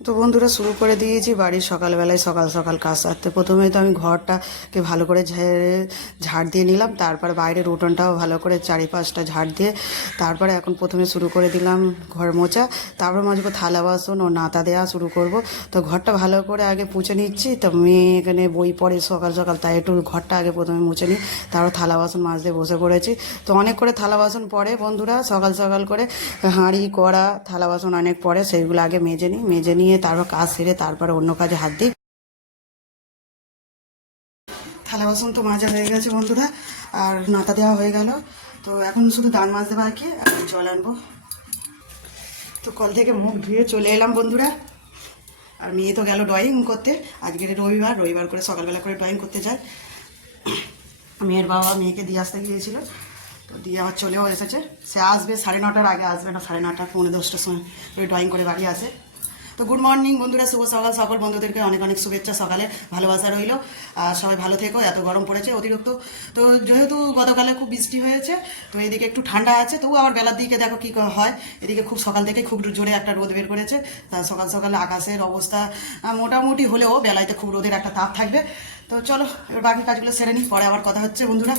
তো বন্ধুরা শুরু করে দিয়েছি বাড়ির সকালবেলায় সকাল সকাল কাজ সারতে। প্রথমেই তো আমি ঘরটাকে ভালো করে ঝাড় দিয়ে নিলাম, তারপর বাইরের উঠোনটাও ভালো করে চারিপাশটা ঝাড় দিয়ে তারপরে এখন প্রথমে শুরু করে দিলাম ঘর মোছা। তারপর মাজবো থালা বাসন ও নাতা দেওয়া শুরু করব। তো ঘরটা ভালো করে আগে পুছে নিচ্ছি। তো মেয়ে এখানে বই পড়ে সকাল সকাল, তাই একটু ঘরটা আগে প্রথমে মুছে নিই, তারপর থালা বাসন মাজতে বসে পড়েছি। তো অনেক করে থালা বাসন পড়ে বন্ধুরা, সকাল সকাল করে হাঁড়ি কড়া থালা বাসন অনেক পড়ে, সেইগুলো আগে মেজে নিয়ে তারপর কাজ সেরে তারপরে অন্য কাজে হাত দিই। থালা বাসন তো মাজা হয়ে গেছে বন্ধুরা, আর নাতা দেওয়া হয়ে গেল। তো এখন শুধু দাঁত মাজতে বাকি, আর জল আনবো। তো কল থেকে মুখ ধুয়ে চলে এলাম বন্ধুরা। আর মেয়ে তো গেল ড্রয়িং করতে, আজকের রবিবার করে সকালবেলা করে ড্রয়িং করতে যায়। মেয়ের বাবা মেয়েকে দিয়ে আসতে গিয়েছিল, তো দিয়ে আবার চলেও এসেছে। সে আসবে 9:30-টার আগে, আসবে না 9:30 পৌনে 10টার সময় ওই ড্রয়িং করে বাড়ি আসে। তো গুড মর্নিং বন্ধুরা, শুভ সকাল। সকল বন্ধুদেরকে অনেক অনেক শুভেচ্ছা, সকালে ভালোবাসা রইল। আর সবাই ভালো থেকো। এত গরম পড়েছে অতিরিক্ত, তো যেহেতু গতকালে খুব বৃষ্টি হয়েছে, তো এদিকে একটু ঠান্ডা আছে, তবু আবার বেলার দিকে দেখো কী হয়। এদিকে খুব সকাল থেকে খুব জোরে একটা রোদ বের করেছে। তা সকাল সকালে আকাশের অবস্থা মোটামুটি হলেও বেলাতে খুব রোদের একটা তাপ থাকবে। তো চলো এবার বাকি কাজগুলো সেরে নিই, পরে আবার কথা হচ্ছে বন্ধুরা।